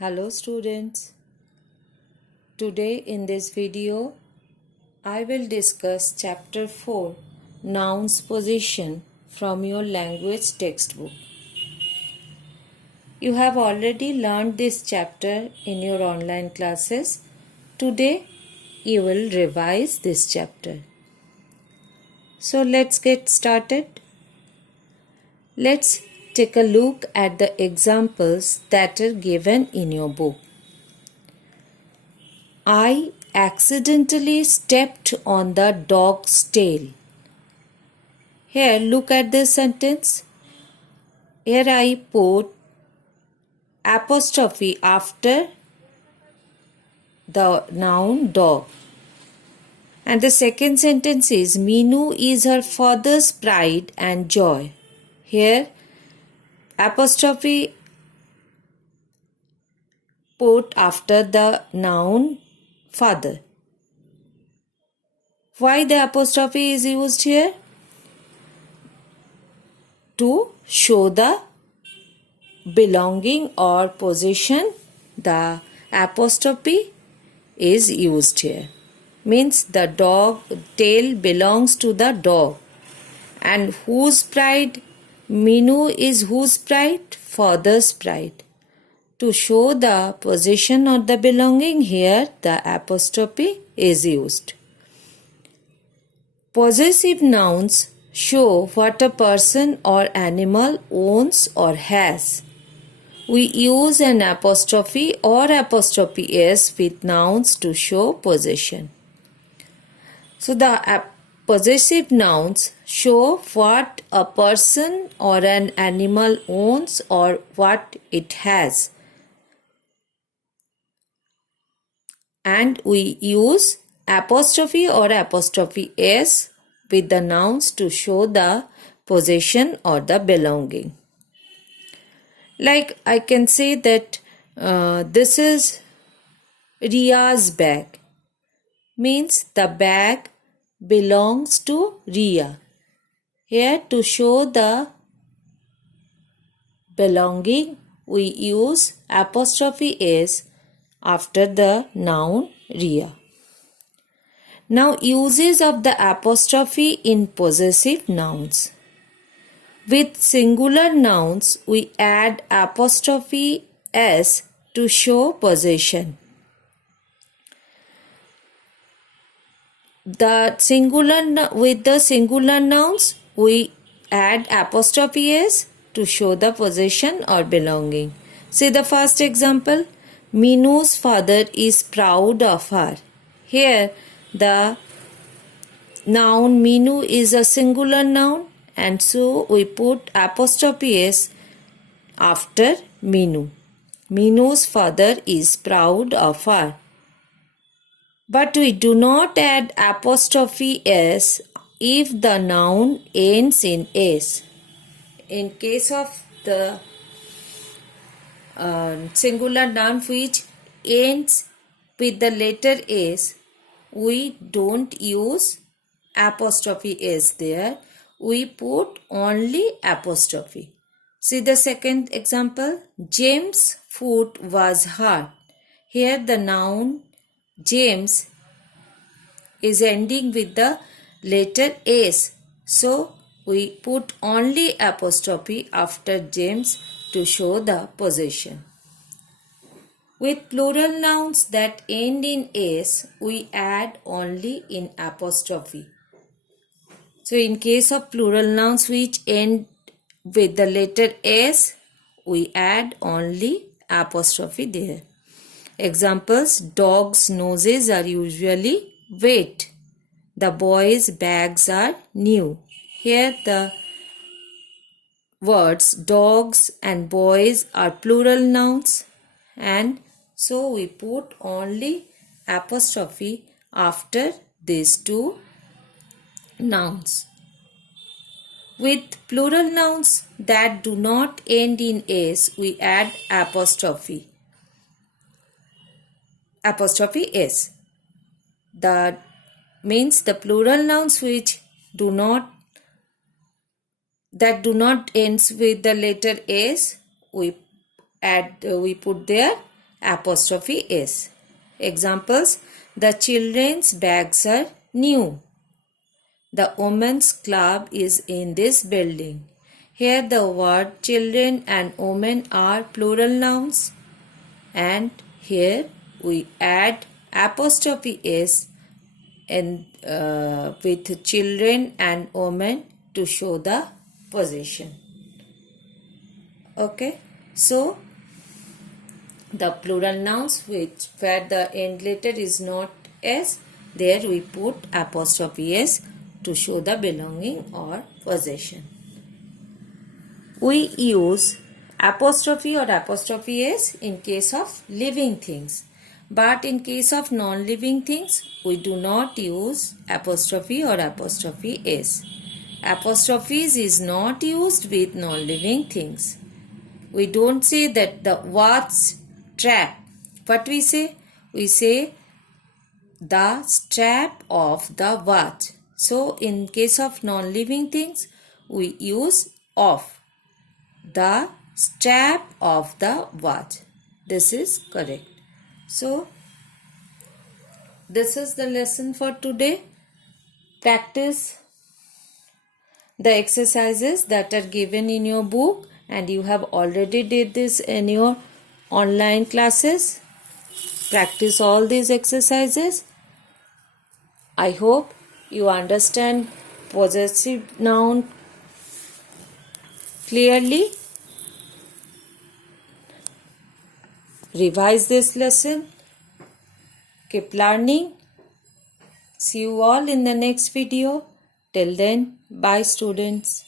Hello students. Today in this video I will discuss chapter 4 Nouns Position from your language textbook. You have already learned this chapter in your online classes. Today you will revise this chapter. So let's get started. Let's take a look at the examples that are given in your book. I accidentally stepped on the dog's tail. Here, look at this sentence. Here I put apostrophe after the noun dog. And the second sentence is Minu is her father's pride and joy. Here, apostrophe put after the noun father. Why the apostrophe is used here? To show the belonging or possession, the apostrophe is used here. Means the dog tail belongs to the dog. And whose pride? Minu is whose pride? Father's pride. To show the possession or the belonging, here the apostrophe is used. Possessive nouns show what a person or animal owns or has. We use an apostrophe or apostrophe s with nouns to show possession. So the possessive nouns show what a person or an animal owns or what it has. And we use apostrophe or apostrophe s with the nouns to show the possession or the belonging. Like I can say that this is Ria's bag. Means the bag belongs to Ria. Here to show the belonging we use apostrophe s after the noun Ria. Now uses of the apostrophe in possessive nouns. With singular nouns we add apostrophe s to show possession. With the singular nouns we add apostrophe s to show the possession or belonging. See the first example. Minu's father is proud of her. Here the noun Minu is a singular noun and so we put apostrophe s after Minu. Minu's father is proud of her. But we do not add apostrophe s if the noun ends in s. In case of the singular noun which ends with the letter s, we don't use apostrophe s there. We put only apostrophe. See the second example. James' foot was hard. Here the noun James is ending with the letter s. So we put only apostrophe after James to show the possession. With plural nouns that end in s, we add only in apostrophe. So in case of plural nouns which end with the letter s, we add only apostrophe there. Examples. Dogs' noses are usually wet. The boys' bags are new. Here the words dogs and boys are plural nouns and so we put only apostrophe after these two nouns. With plural nouns that do not end in s, we add apostrophe s. That means the plural nouns which do not ends with the letter s, we put there apostrophe s. Examples: the children's bags are new. The women's club is in this building. Here the word children and women are plural nouns, and here we add apostrophe s and with children and women to show the possession. Okay, so the plural nouns where the end letter is not s, there we put apostrophe s to show the belonging or possession. We use apostrophe or apostrophe s in case of living things, but in case of non-living things we do not use apostrophe or apostrophe s. Apostrophes is not used with non-living things. We don't say that the watch strap. What we say? We say the strap of the watch. So in case of non-living things, we use of. The strap of the watch. This is correct. So this is the lesson for today. Practice the exercises that are given in your book, and you have already did this in your online classes. Practice all these exercises. I hope you understand possessive noun clearly. Revise this lesson. Keep learning. See you all in the next video. Till then, bye students.